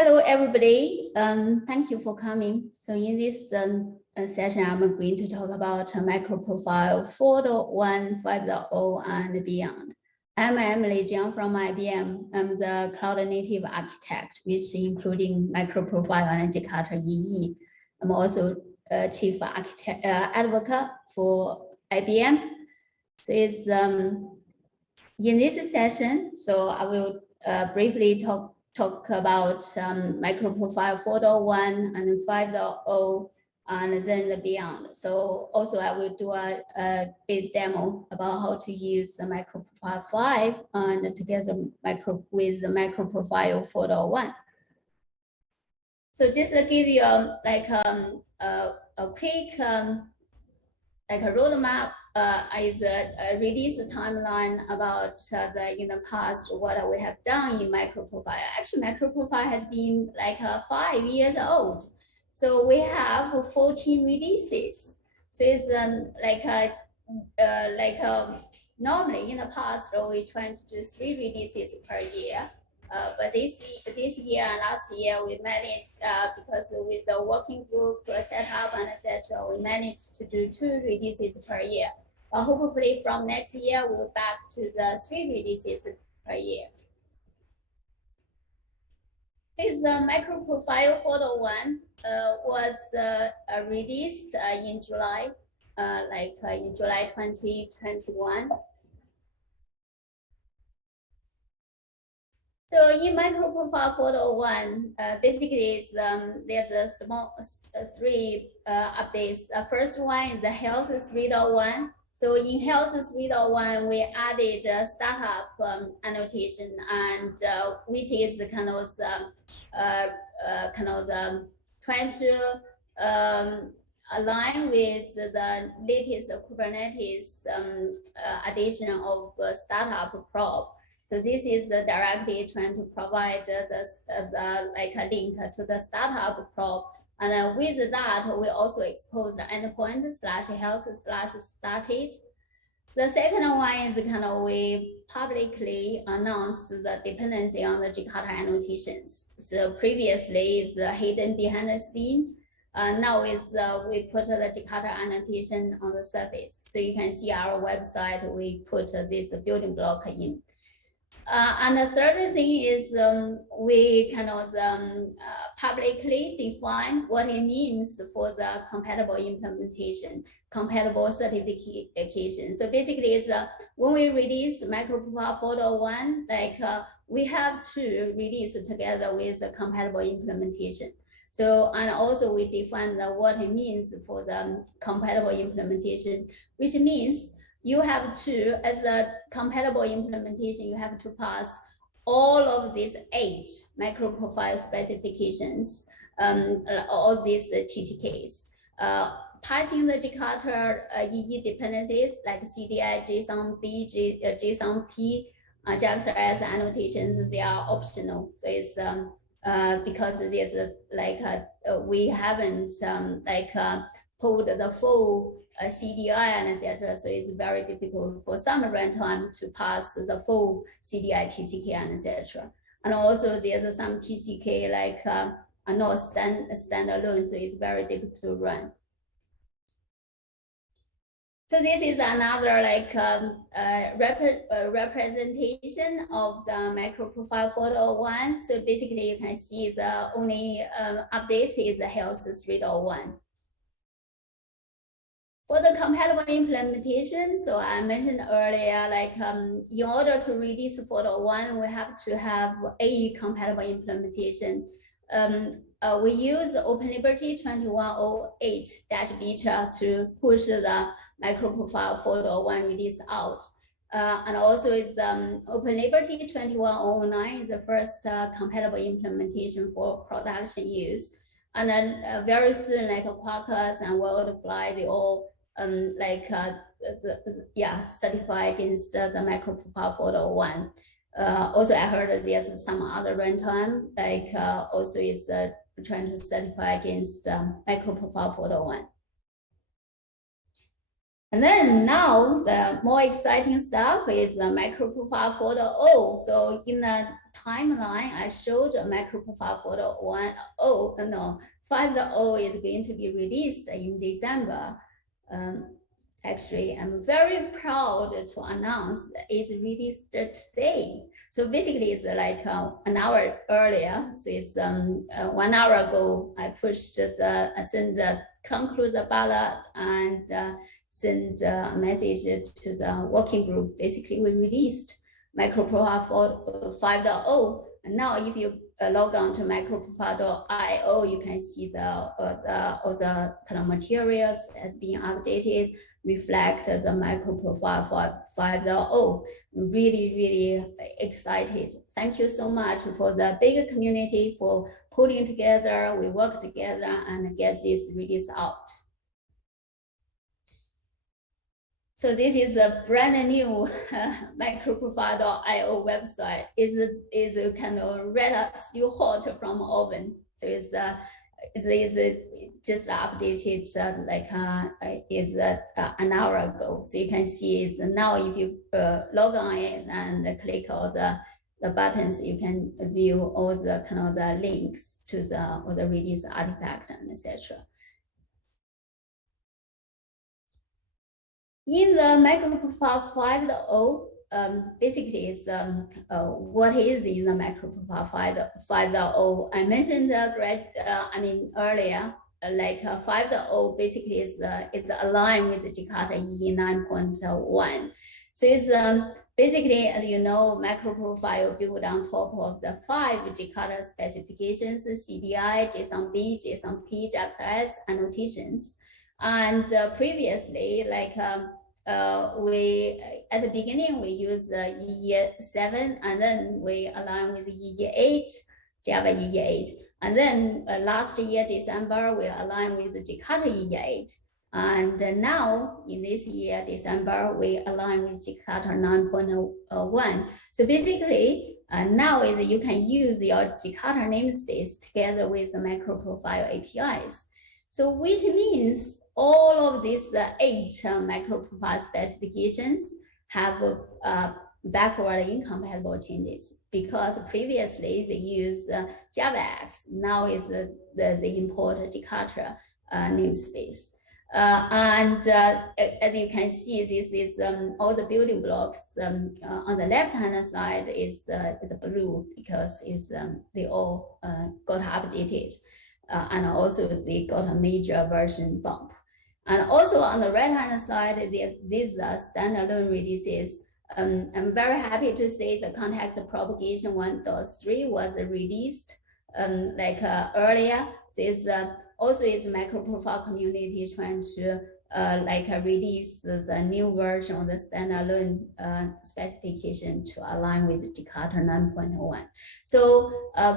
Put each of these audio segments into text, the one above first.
Hello, everybody. Thank you for coming. So in this session, I'm going to talk about MicroProfile 4.1, 5.0, and beyond. I'm Emily Jiang from IBM. I'm the cloud native architect, which including MicroProfile and Jakarta EE. I'm also a chief architect advocate for IBM. So it's in this session, so I will briefly talk about MicroProfile 4.1 and 5.0 and then the beyond. So also I will do a bit demo about how to use the MicroProfile 5 and together with the MicroProfile 4.1. So just to give you a quick roadmap is a release timeline about in the past what we have done in MicroProfile. Actually, MicroProfile has been 5 years old, so we have 14 releases. So it's normally in the past we try to do 3 releases per year. But this year and last year we managed because with the working group set up and etc. we managed to do 2 releases per year. Hopefully from next year we'll back to the 3 releases per year. This MicroProfile 4.1 was released in July, in July 2021. So in MicroProfile 4.1, basically it's, there's a small 3 updates. First one is the Health 3.1. So in Health 3.1, we added a startup annotation, and which is kind of trying to align with the latest Kubernetes addition of startup prop. So this is directly trying to provide a link to the startup prop. And with that, we also expose the endpoint /health/started. The second one is we publicly announced the dependency on the Jakarta annotations. So previously it's hidden behind the scene. Now is we put the Jakarta annotation on the surface. So you can see our website, we put this building block in. And the third thing is we publicly define what it means for the compatible implementation, compatible certification. So basically it's when we release MicroProfile 4.1, we have to release together with the compatible implementation. So, and also we define what it means for the compatible implementation, which means you have to, as a compatible implementation, you have to pass all of these 8 MicroProfile specifications, all these TCKs. Passing the Jakarta EE dependencies like CDI, JSON B, JSON P, JAX S annotations, they are optional. So it's because there's we haven't pulled the full CDI and etc. So it's very difficult for some runtime to pass the full CDI, TCK, and etc. And also there's some TCK are not standalone, so it's very difficult to run. So this is another representation of the MicroProfile 4.1. So basically you can see the only update is the Health 3.1. For the compatible implementation, so I mentioned earlier, in order to release 4.1, we have to have a compatible implementation. We use OpenLiberty 2108-beta to push the MicroProfile 4.1 release out. And also it's OpenLiberty 2109 is the first compatible implementation for production use. And then very soon, Quarkus and WildFly, they all certify against the MicroProfile 4.1. Also, I heard there's some other runtime, also is trying to certify against MicroProfile 4.1. And then now the more exciting stuff is the MicroProfile 4.0. So in the timeline, I showed MicroProfile 4.10, no, 5.0 is going to be released in December. Actually, I'm very proud to announce it's released today. So basically, it's like an hour earlier. So it's 1 hour ago, I pushed conclude the ballot and send a message to the working group. Basically, we released MicroProfile 5.0. And now if you log on to MicroProfile.io, you can see all the kind of materials as being updated, reflect the MicroProfile 5.0. Really, really excited. Thank you so much for the big community for pulling together. We work together and get this release out. So this is a brand new MicroProfile.io website. Is a kind of still hot from oven. So it's just updated is an hour ago. So you can see it's now if you log on it and click all the buttons, you can view all the kind of the links to all the release artifact and etc. In the MicroProfile 5.0, basically it's what is in the MicroProfile 5.0. I mentioned earlier, 5.0 basically is aligned with the Jakarta EE 9.1. So it's basically, as you know, MicroProfile built on top of the 5 Jakarta specifications: CDI, JSON-B, JSON-P, JAX-S annotations. And previously, we at the beginning we use EE 7, and then we align with EE 8, Java EE 8, and then last year December we align with Jakarta EE 8, and now in this year December we align with Jakarta 9.1. So basically, now is you can use your Jakarta namespace together with the MicroProfile APIs. So which means all of these 8 MicroProfile specifications have backward incompatible changes, because previously they used JavaX, now is the import Jakarta namespace. As you can see, this is all the building blocks on the left-hand side is the blue, because they all got updated. And also they got a major version bump. And also on the right-hand side, these standalone releases. I'm very happy to say the context propagation 1.3 was released earlier. So it's also is MicroProfile community trying to release the new version of the standalone specification to align with Jakarta 9.1. So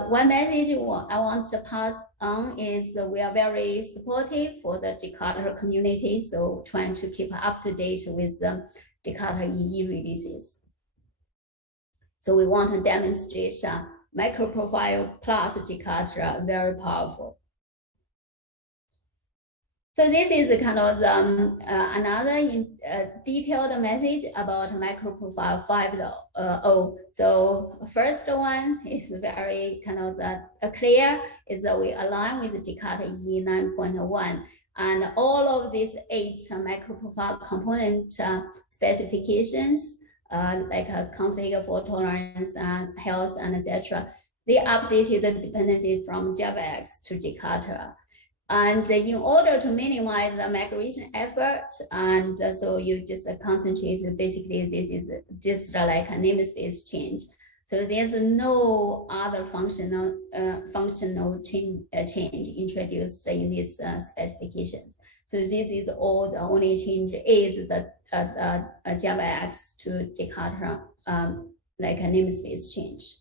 one message I want to pass on is we are very supportive for the Jakarta community, so trying to keep up to date with the Jakarta EE releases. So we want to demonstrate MicroProfile plus Jakarta, very powerful. So this is kind of another detailed message about MicroProfile 5.0. So first one is very kind of clear, is that we align with Jakarta EE 9.1. And all of these 8 MicroProfile component specifications, configure for tolerance, health, and etc., they updated the dependency from JavaX to Jakarta. And in order to minimize the migration effort, and so you just concentrate, basically this is just like a namespace change. So there's no other functional change introduced in these specifications. So this is all, the only change is the JavaX to Jakarta, like a namespace change.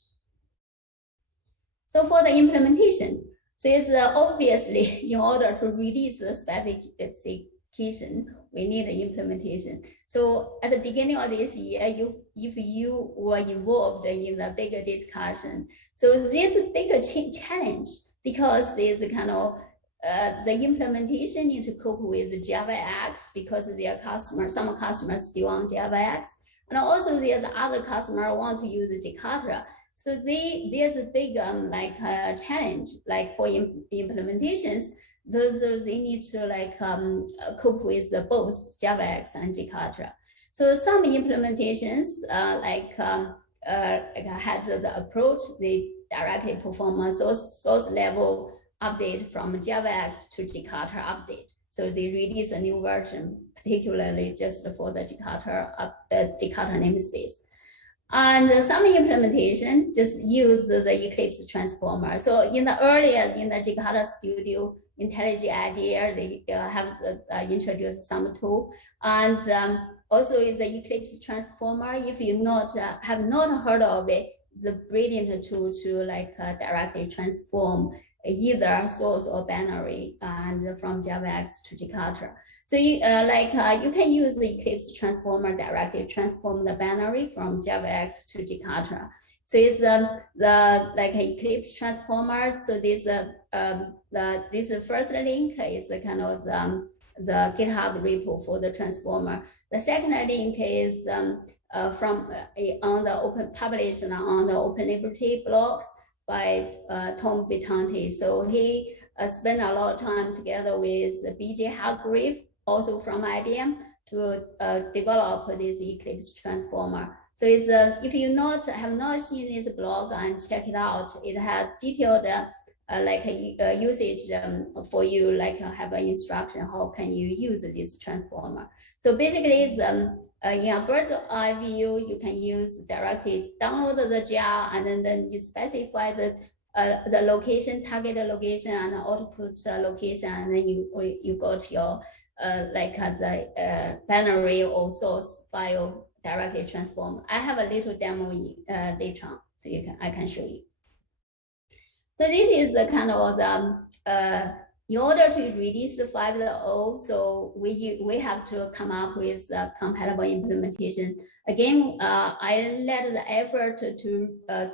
So for the implementation, so it's obviously in order to release the specification, we need the implementation. So at the beginning of this year, if you were involved in the bigger discussion, so this bigger challenge, because it's kind of the implementation need to cope with JavaX because some customers still want JavaX, and also there's other customer want to use Jakarta. So there's a big challenge, like for implementations. Those they need to cope with both JavaX and Jakarta. So some implementations had the approach, they directly perform a source level update from JavaX to Jakarta update. So they release a new version, particularly just for the Jakarta namespace. And some implementation just use the Eclipse Transformer. So in the Jakarta Studio IntelliJ idea, they have introduced some tool, and also is the Eclipse Transformer. If you have not heard of it, it's a brilliant tool to directly transform either source or binary and from JavaX to Jakarta. So you can use the Eclipse Transformer directly transform the binary from JavaX to Jakarta. So it's the Eclipse Transformer. So this first link is kind of the GitHub repo for the transformer. The second link is from on the open published on the OpenLiberty blogs by Tom Bittanti. So he spent a lot of time together with BJ Hargreave, also from IBM, to develop this Eclipse Transformer. So it's if you have not seen this blog and check it out, it has detailed usage for you, have an instruction how can you use this transformer. So basically, it's in a bird's eye view, you can use directly download the jar, and then you specify the location, target location, and output location, and then you got your the binary or source file directly transform. I have a little demo later on, so I can show you. So this is the kind of the in order to release 5.0, so we have to come up with a compatible implementation. Again, I led the effort to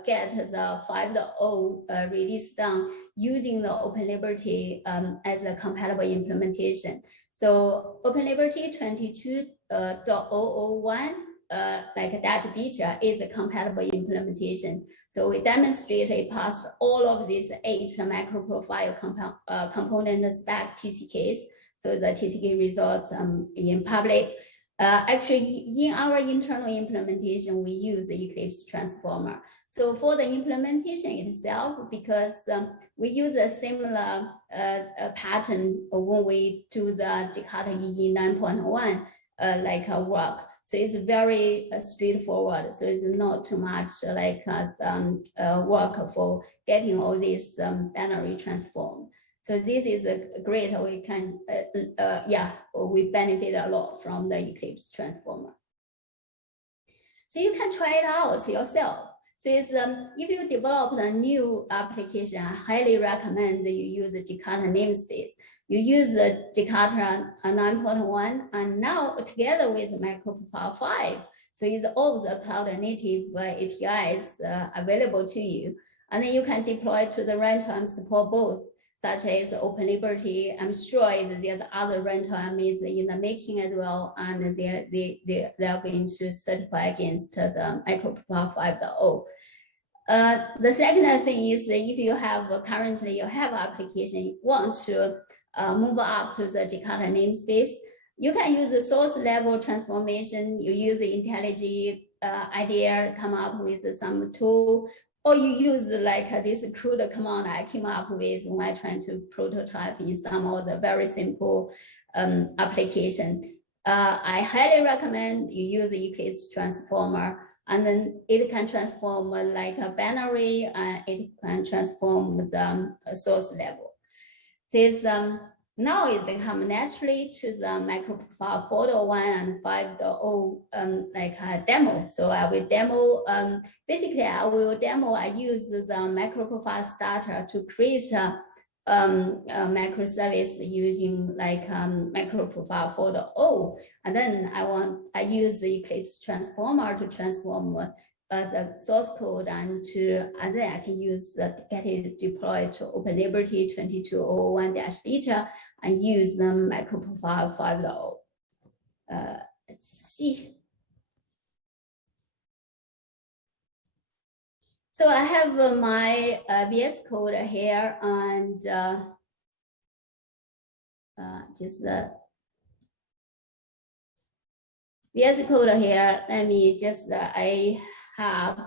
get the 5.0 release done using the OpenLiberty as a compatible implementation. So OpenLiberty 22.001 dash beta is a compatible implementation. So we demonstrate it passed all of these 8 MicroProfile component spec TCKs. So the TCK results in public. Actually, in our internal implementation, we use the Eclipse Transformer. So for the implementation itself, because we use a similar pattern when we do the Jakarta EE 9.1 work. So it's very straightforward. So it's not too much work for getting all this binary transformed. So this is a great, we can, we benefit a lot from the Eclipse Transformer. So you can try it out yourself. So it's, if you develop a new application, I highly recommend that you use the Jakarta namespace. You use the Jakarta 9.1, and now together with MicroProfile 5, so it's all the cloud native APIs available to you. And then you can deploy to the runtime support both, such as OpenLiberty. I'm sure there's other runtime is in the making as well, and they are going to certify against the MicroProfile 5.0. The second thing is if you have currently you have application you want to move up to the Jakarta namespace, you can use the source level transformation. You use the IntelliJ idea, come up with some tool, or you use this crude command I came up with when I trying to prototype in some of the very simple application. I highly recommend you use the Eclipse Transformer, and then it can transform like a binary, it can transform the source level. So it's, now it come naturally to the MicroProfile 4.1 and 5.0 demo. So I will demo, basically I will demo, I use the MicroProfile starter to create a microservice using MicroProfile 4.0, and then I use the Eclipse Transformer to transform the source code and then I can use get it deployed to OpenLiberty 2201-beta and use MicroProfile 5.0. Let's see. So I have my VS Code here and just VS Code here. Let me just I have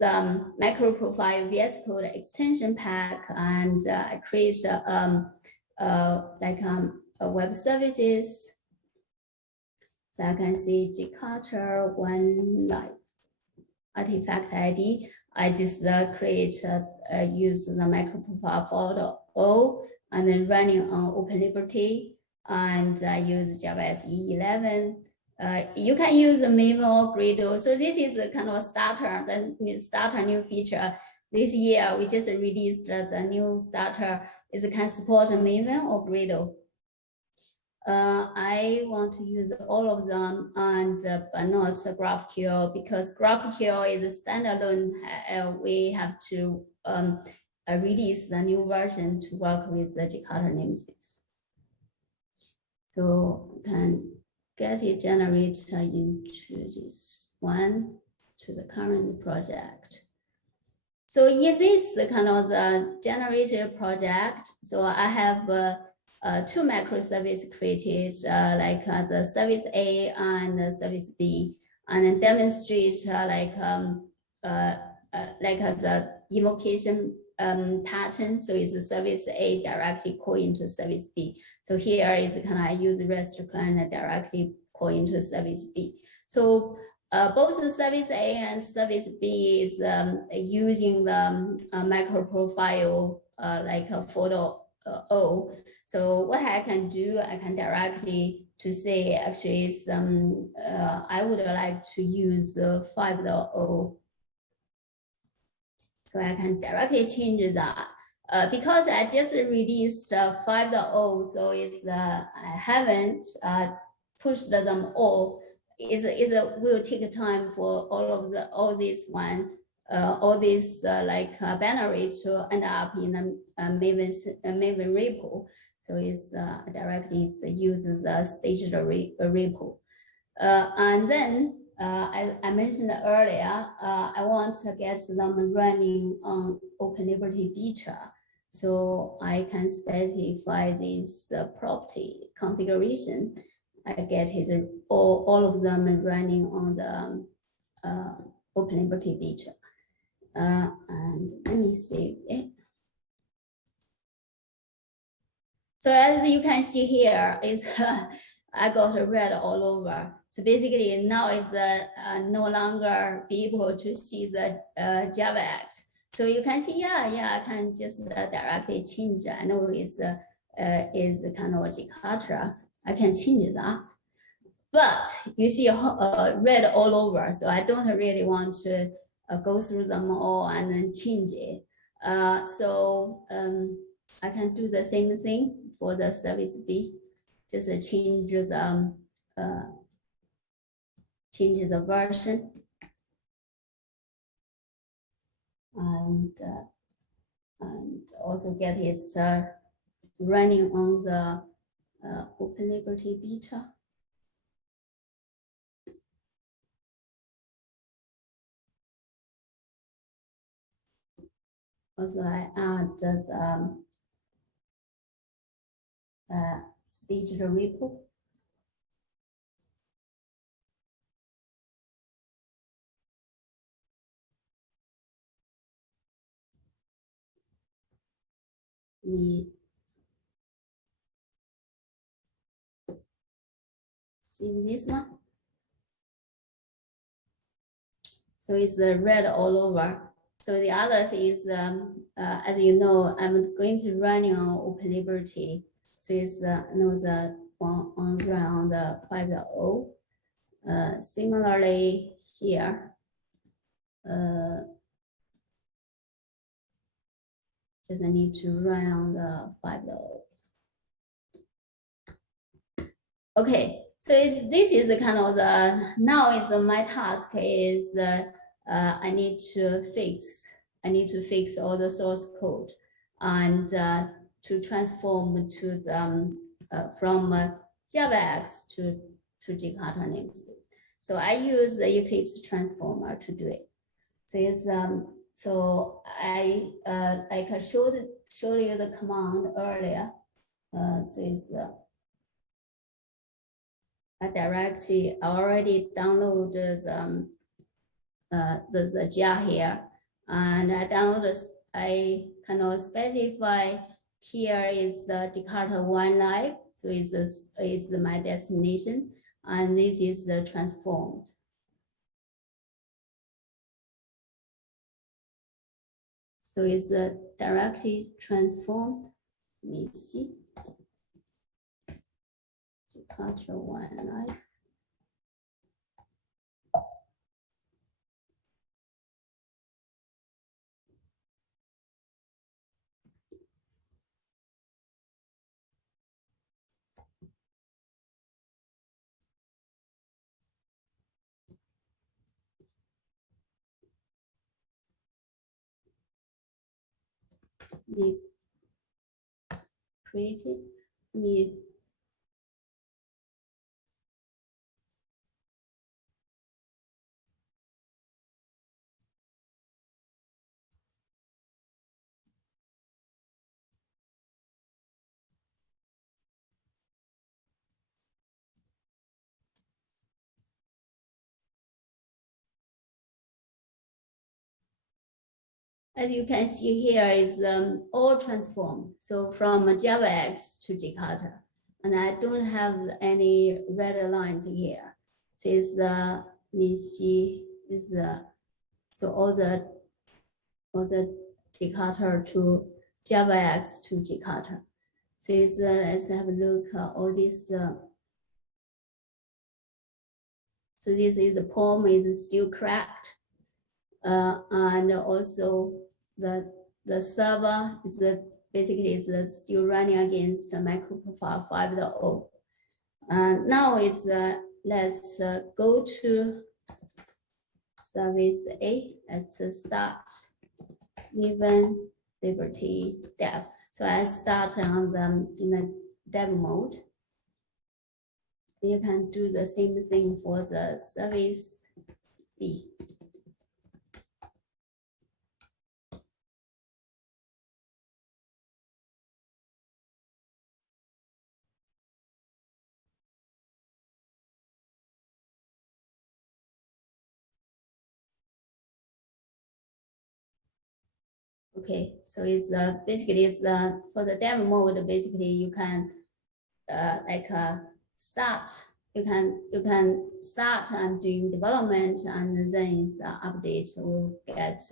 the MicroProfile VS Code extension pack, and I create a web services. So I can see JakartaOne Live artifact ID. I just create use the MicroProfile 4.0 and then running on OpenLiberty, and I use Java EE 11. You can use Maven or Gradle. So this is a kind of starter, the new feature. This year, we just released the new starter. It can support Maven or Gradle. I want to use all of them, and but not GraphQL, because GraphQL is a standalone. We have to release the new version to work with the Jakarta namespace. So you can get it generated into this one to the current project. So in this kind of the generated project, so I have 2 microservices created, like the service A and the service B, and then demonstrate the invocation pattern. So it's a service A directly call into service B. So here is kind of I use REST client directly call into service B. So both the service A and service B is using the MicroProfile like a 4.0. So what I can do, I can directly to say actually is I would like to use the 5.0. So I can directly change that. Because I just released 5.0, so it's I haven't pushed them all. It will take time for all this binary to end up in a Maven repo. So it's directly uses a staged repo. And then I mentioned earlier, I want to get them running on OpenLiberty beta. So I can specify this property configuration. I get it all of them running on the OpenLiberty beta. And let me save it. So as you can see here, is I got red all over. So basically now it's no longer be able to see the JavaX. So you can see, I can just directly change. I know it's is kind of Jakarta. I can change that. But you see red all over. So I don't really want to go through them all and then change it. So I can do the same thing for the service B. Just change the version, and also get it running on the OpenLiberty beta. Also, I add the staged repo. See this one. So it's red all over. So the other thing is, as you know, I'm going to running on OpenLiberty. So it's knows that on run on the 5.0. Similarly here, just need to run on the 5.0. Okay, so this is the kind of the now is my task is I need to fix all the source code and to transform to the from JavaX to Jakarta namespace. So I use the Eclipse Transformer to do it. So it's so I like I showed you the command earlier. So it's I already downloaded the jar here, and I kind of specify here is JakartaOne Live, so it's my destination, and this is the transformed. So it's directly transformed. Let me see. JakartaOne Live. We created. We as you can see here is all transformed. So from JavaX to Jakarta, and I don't have any red lines here. So it's let me see is so all the Jakarta to JavaX to Jakarta. So it's let's have a look all this. So this is the POM is still cracked, and also the server is basically is still running against MicroProfile 5.0. And now it's let's go to service A. Let's start even liberty dev. So I start on them in the dev mode. So you can do the same thing for the service B. Okay, so it's basically it's for the demo mode. Basically, you can start. You can start and doing development, and then it's update will get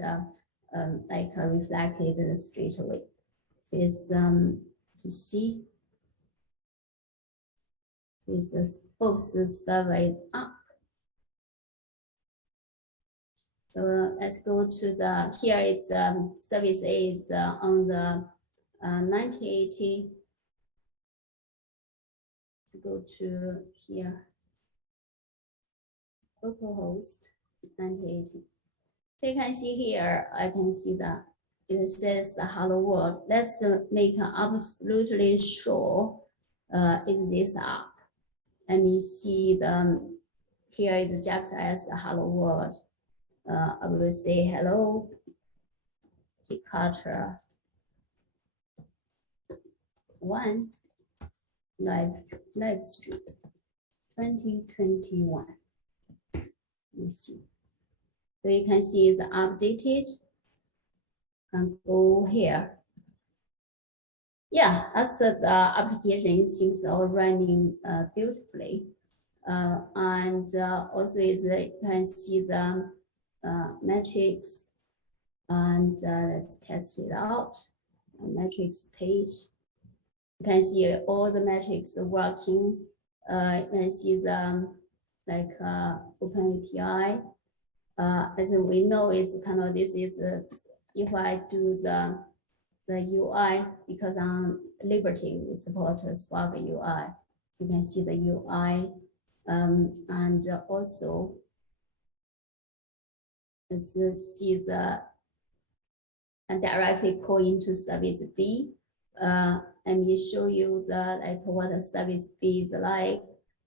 reflected straight away. So it's to see. So it's both server is up. So let's go to the, here it's service A is on the 9080. Let's go to here, localhost 9080. So you can see here, I can see that it says hello world. Let's make absolutely sure is this up. Let me see the, here is just as hello world. I will say hello, JakartaOne Livestream 2021. Let me see. So you can see it's updated. Can go here. Yeah, that's the application seems all running beautifully. And also is you can see the metrics, and let's test it out. Metrics page. You can see all the metrics working. You can see the Open API. As we know, it's kind of this is if I do the UI, because on Liberty we support Swag UI, so you can see the UI, and also see the and directly call into service B. Let me show you the like what a service B is like.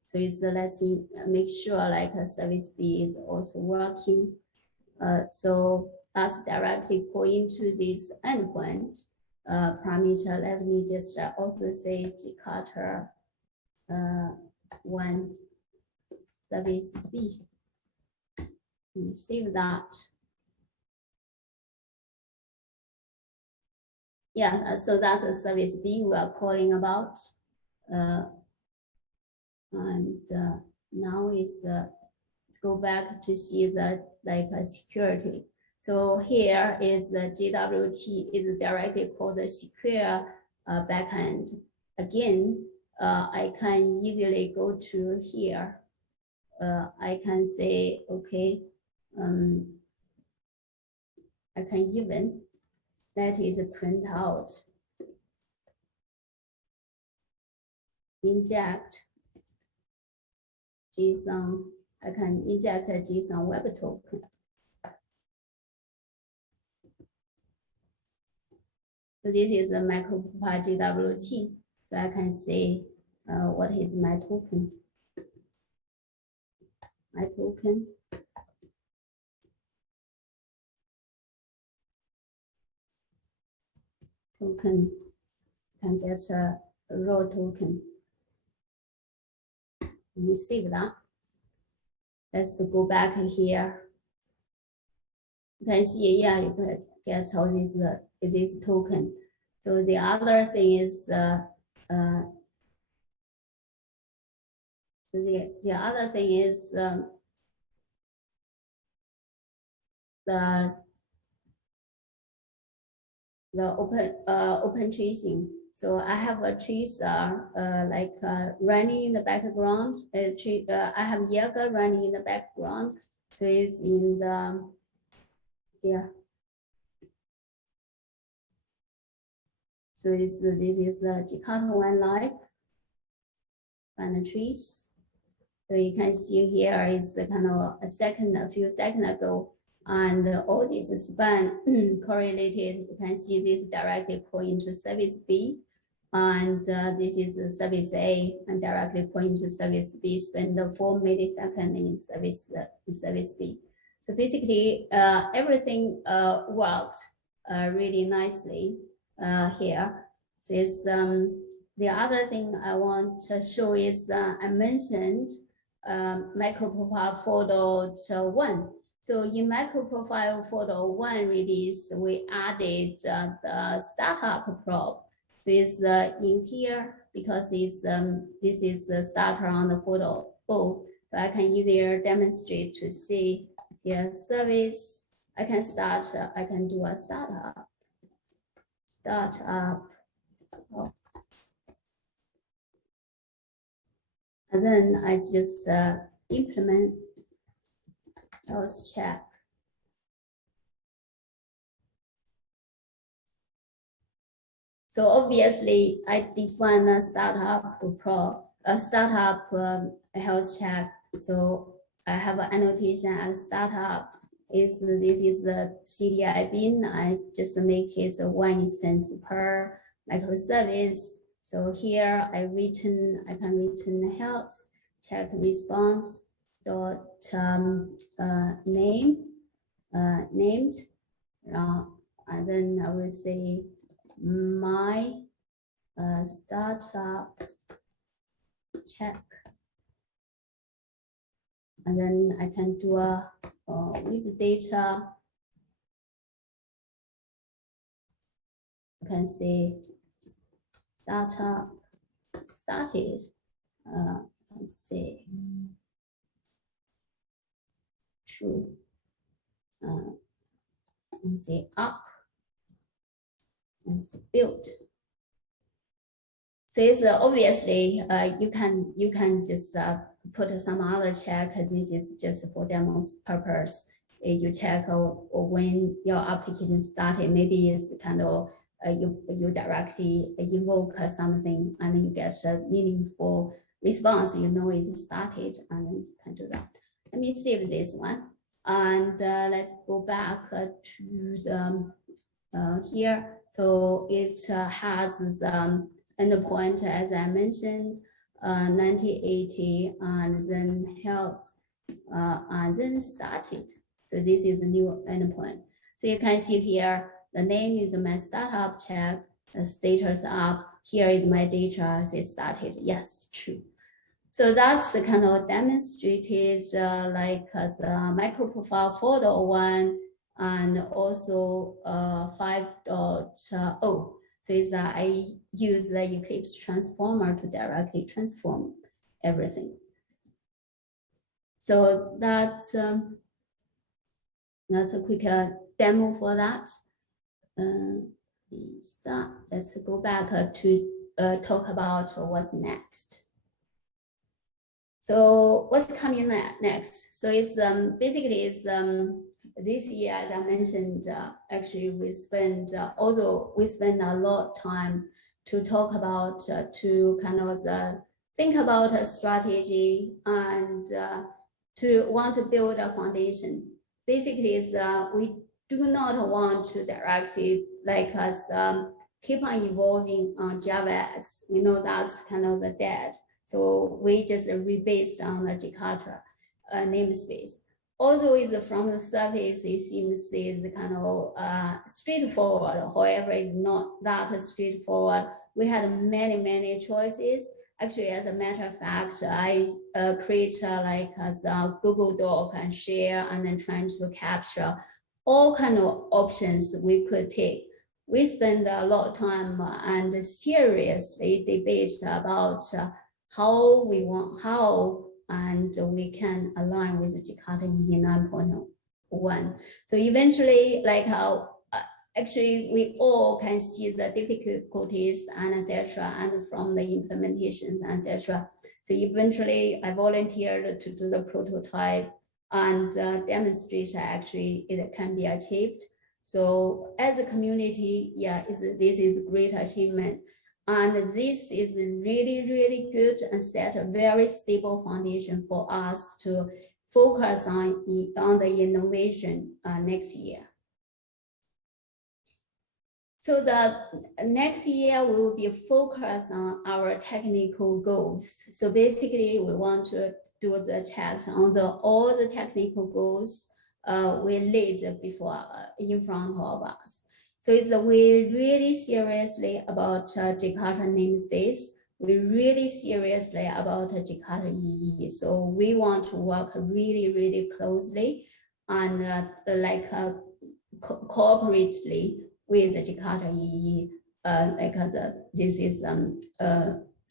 So it's let's make sure like a service B is also working. So that's directly call into this endpoint parameter. Let me just also say JakartaOne service B. Save that. Yeah, so that's a service B we are calling about. Now let's go back to see the like security. So here is the JWT is directly called the secure backend. Again, I can easily go to here. I can say, okay, I can even let it print out, inject JSON. I can inject a JSON web token. So this is a MicroProfile JWT. So I can say what is my token. My token. Token can get a raw token. We save that. Let's go back here. You can see, yeah, you can get all this token. So the other thing is the other thing is the open tracing. So I have a tracer running in the background. I have Jaeger running in the background. So it's in the here. So this is the JakartaOne Live and trace. So you can see here is kind of a few seconds ago. And all this span correlated. You can see this directly call into service B, and this is the service A, and directly call into service B. Spend 4 milliseconds in service B. So basically, everything worked really nicely here. So it's, the other thing I want to show is I mentioned MicroProfile 4.1. So in MicroProfile 4.1 release, we added the startup prop. So it's in here because it's this is the starter on the 4.0. So I can either demonstrate to see here service. I can start. I can do a startup. Oh. And then I just implement. Let's check. So obviously, I define a startup health check. So I have an annotation at startup. This is the CDI bin. I just make it 1 instance per microservice. So here I can return health check response dot named, and then I will say my startup check, and then I can do a with data. I can say startup started. Let's say true. And say up and say build. So it's obviously you can just put some other check. This is just for demo purpose. You check when your application started. Maybe it's kind of you directly invoke something and you get a meaningful response. You know it started, and then you can do that. Let me save this one. And let's go back to the here. So it has the endpoint, as I mentioned, 9080, and then health, and then started. So this is a new endpoint. So you can see here, the name is my startup check, the status up. Here is my data, say started, yes, true. So that's kind of demonstrated like the MicroProfile 4.1 and also 5.0. So it's, I use the Eclipse Transformer to directly transform everything. So that's a quick demo for that. Let's go back to talk about what's next. So what's coming next? So it's basically it's this year, as I mentioned, actually we spend although we spend a lot of time to talk about to kind of think about a strategy and to want to build a foundation. Basically, is we do not want to directly like us keep on evolving on JavaX. We know that's kind of the dead. So we just rebased on the Jakarta namespace. Also, is from the surface, it seems is kind of straightforward. However, it's not that straightforward. We had many choices. Actually, as a matter of fact, I create like a Google Doc and share, and then trying to capture all kind of options we could take. We spend a lot of time and seriously debate about how we want, and we can align with Jakarta EE 9.1. So eventually, like how actually we all can see the difficulties and etc. and from the implementations etc. So eventually, I volunteered to do the prototype and demonstrate actually it can be achieved. So as a community, yeah, this is a great achievement. And this is really good and set a very stable foundation for us to focus on the innovation next year. So the next year we will be focused on our technical goals. So basically we want to do the checks on all the technical goals we laid before in front of us. So it's we really seriously about Jakarta namespace. We really seriously about Jakarta EE. So we want to work really closely and cooperatively with Jakarta EE, this is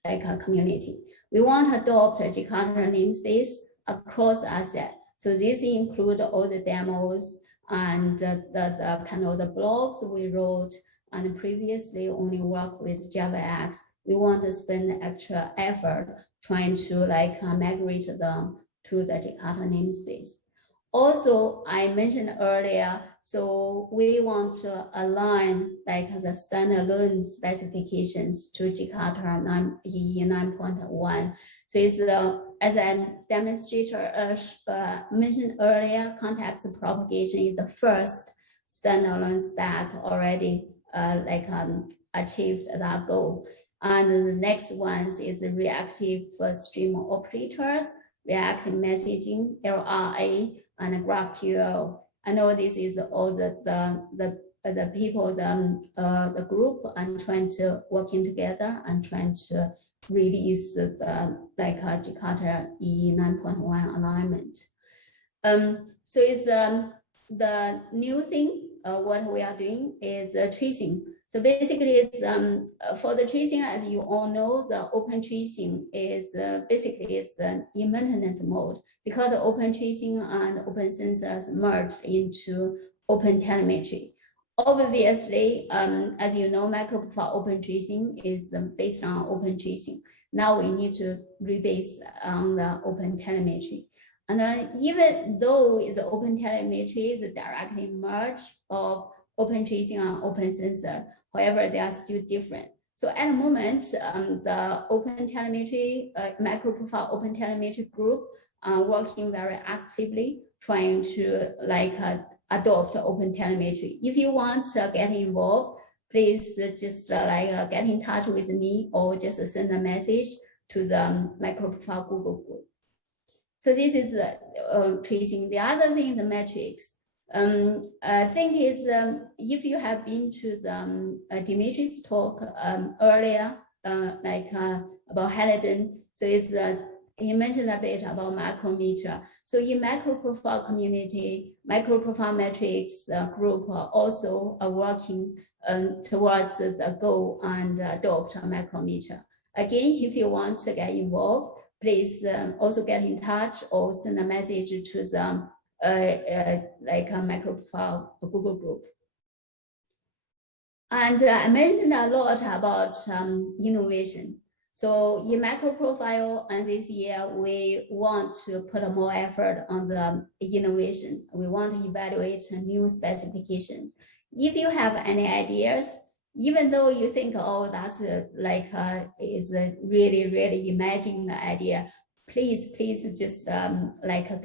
like a community. We want to adopt a Jakarta namespace across asset. So this includes all the demos and the kind of the blogs we wrote, and previously only worked with JavaX. We want to spend extra effort trying to like migrate them to the Jakarta namespace. Also, I mentioned earlier, so we want to align like the standalone specifications to Jakarta EE 9.1. So it's as I demonstrated mentioned earlier, context propagation is the first standalone spec already achieved that goal. And the next one is the reactive stream operators, reactive messaging, LRA, and GraphQL. I know this is all the people, the group, and trying to working together and trying to release the Jakarta EE 9.1 alignment. So it's the new thing. What we are doing is tracing. So basically, it's for the tracing, as you all know, the open tracing is basically it's in maintenance mode, because open tracing and open sensors merge into open telemetry. Obviously, as you know, MicroProfile open tracing is based on open tracing. Now we need to rebase on the open telemetry. And then even though it's open telemetry is directly merge of open tracing and open sensor, however, they are still different. So at the moment, the open telemetry, MicroProfile open telemetry group working very actively, trying to like adopt open telemetry. If you want to get involved, please just get in touch with me or just send a message to the MicroProfile Google group. So this is the tracing. The other thing, the metrics. I think is if you have been to the Dimitri's talk earlier, about halogen, so it's he mentioned a bit about micrometer. So in MicroProfile community, MicroProfile metrics group also are working towards the goal and adopt a micrometer. Again, if you want to get involved, please also get in touch or send a message to the MicroProfile Google group. And I mentioned a lot about innovation. So in MicroProfile, and this year, we want to put more effort on the innovation. We want to evaluate new specifications. If you have any ideas, even though you think, oh, that's is a really imagined idea, please just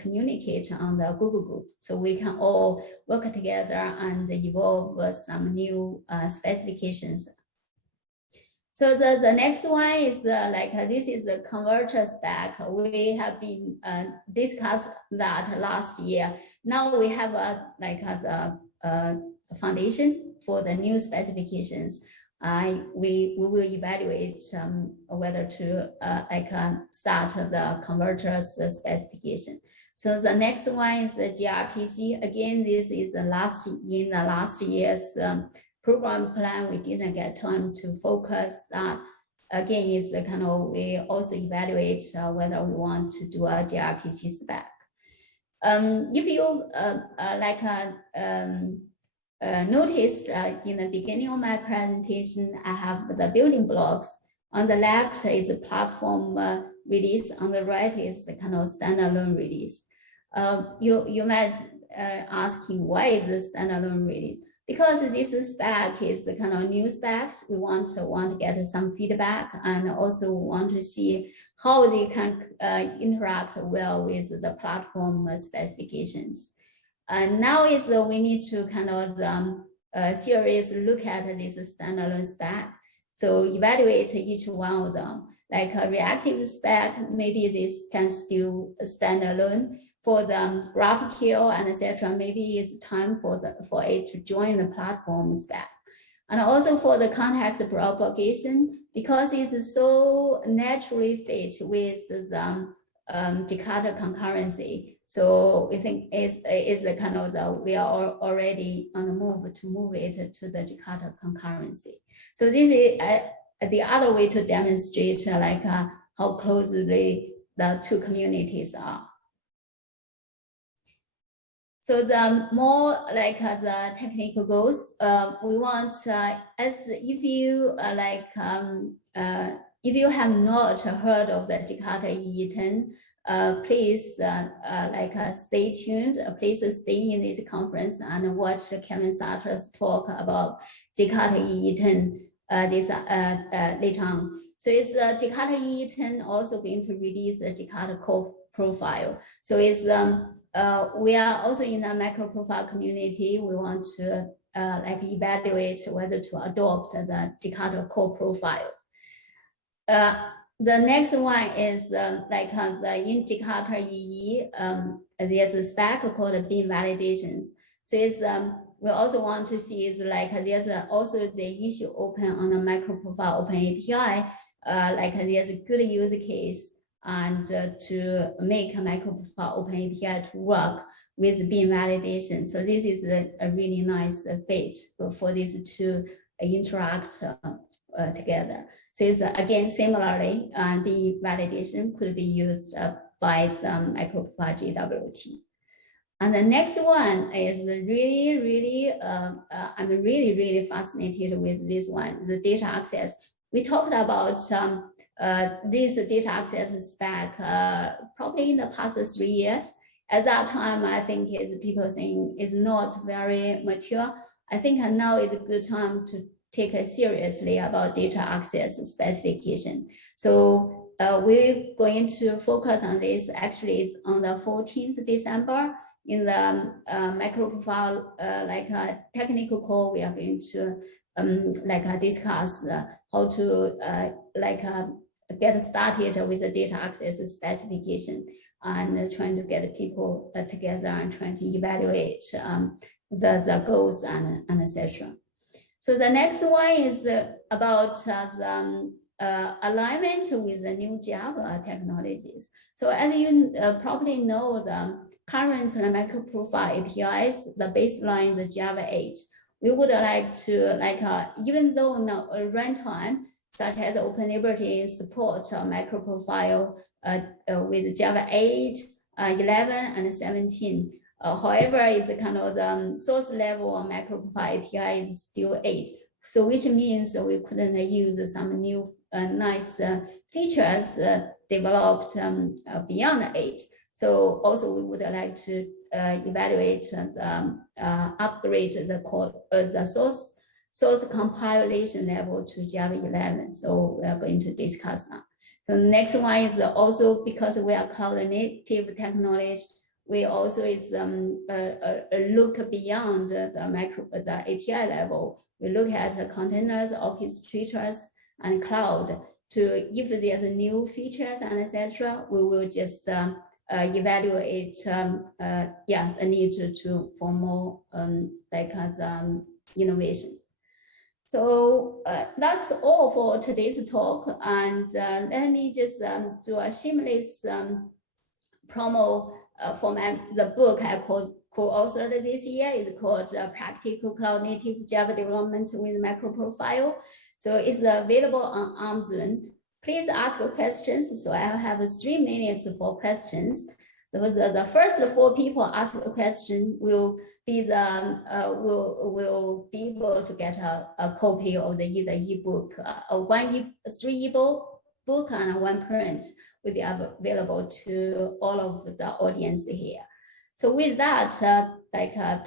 communicate on the Google group so we can all work together and evolve some new specifications. So the next one is this is the converter spec. We have been discussed that last year. Now we have the foundation for the new specifications. We will evaluate whether to start the converters specification. So the next one is the gRPC. Again, this is in the last year's program plan. We didn't get time to focus that. Again, it's we also evaluate whether we want to do a gRPC spec. If you noticed in the beginning of my presentation, I have the building blocks. On the left is the platform release. On the right is the standalone release. You might asking why is this standalone release? Because this spec is the new specs. We want to get some feedback and also want to see how they can interact well with the platform specifications. And now is we need to seriously look at this standalone spec. So evaluate each one of them. Like a reactive spec, maybe this can still stand alone. For the GraphQL and etc., maybe it's time for it to join the platform spec. And also for the context propagation, because it's so naturally fit with the Jakarta concurrency. So we think it's we are already on the move to move it to the Jakarta concurrency. So this is the other way to demonstrate how closely the two communities are. So the more the technical goals, we want as if you have not heard of the Jakarta EE 10, please stay tuned. Please stay in this conference and watch Kevin Satter's talk about Jakarta EE 10 this later on. So it's Jakarta EE 10 also going to release the Jakarta core profile. So it's we are also in the MicroProfile community. We want to evaluate whether to adopt the Jakarta core profile. The next one is in Jakarta EE, there's a spec called beam validations. So it's we also want to see is there's also the issue open on the MicroProfile Open API. There's a good use case and to make a MicroProfile Open API to work with beam validation. So this is a really nice fit for these two interact together. So it's again, similarly, the validation could be used by some MicroProfile JWT. And the next one is really, I'm really fascinated with this one, the data access. We talked about this data access spec probably in the past 3 years. At that time, I think people saying is not very mature. I think now is a good time to take it seriously about data access specification. So we're going to focus on this actually is on the 14th December in the MicroProfile technical call. We are going to discuss how to get started with the data access specification and trying to get people together and trying to evaluate the goals and etc. So the next one is about the alignment with the new Java technologies. So as you probably know, the current MicroProfile APIs, the baseline, the Java 8. We would like to, even though now runtime, such as OpenLiberty support MicroProfile with Java 8, 11, and 17. However, it's kind of the source level of MicroProfile API is still 8. So which means we couldn't use some new nice features developed beyond 8. So also we would like to evaluate the upgrade the code, the source compilation level to Java 11. So we are going to discuss that. So the next one is also because we are cloud native technology. We also is look beyond the API level. We look at containers, orchestrators, and cloud to if there's new features and etc. We will just evaluate the need for more innovation. So that's all for today's talk, and let me just do a shameless promo for the book I co-authored this year. Is called Practical Cloud Native Java Development with MicroProfile. So it's available on Amazon. Please ask questions. So I have 3 minutes for questions. So the first 4 people ask a question will be will be able to get a copy of the either ebook, 3 ebook book and 1 print will be available to all of the audience here. So with that,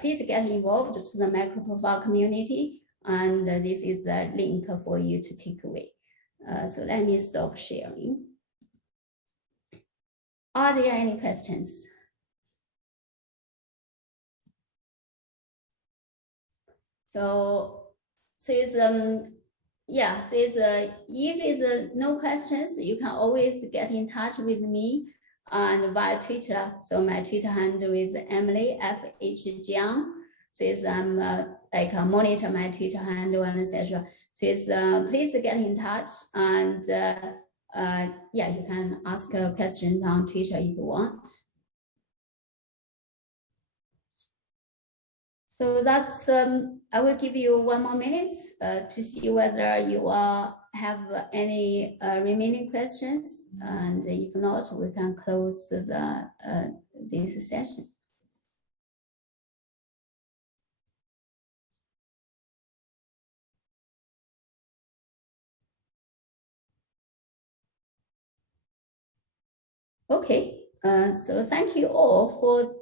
please get involved to the MicroProfile community, and this is a link for you to take away. So let me stop sharing. Are there any questions? So it's if it's no questions, you can always get in touch with me and via Twitter. So my Twitter handle is Emily FH Jiang. So it's monitor my Twitter handle and etc. So it's please get in touch, and you can ask questions on Twitter if you want. So that's I will give you 1 more minute to see whether you have any remaining questions, and if not, we can close this session. Okay, so thank you all for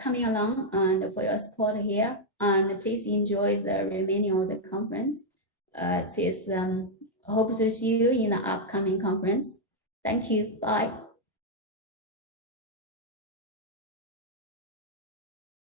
coming along and for your support here, and please enjoy the remaining of the conference. Hope to see you in the upcoming conference. Thank you, bye.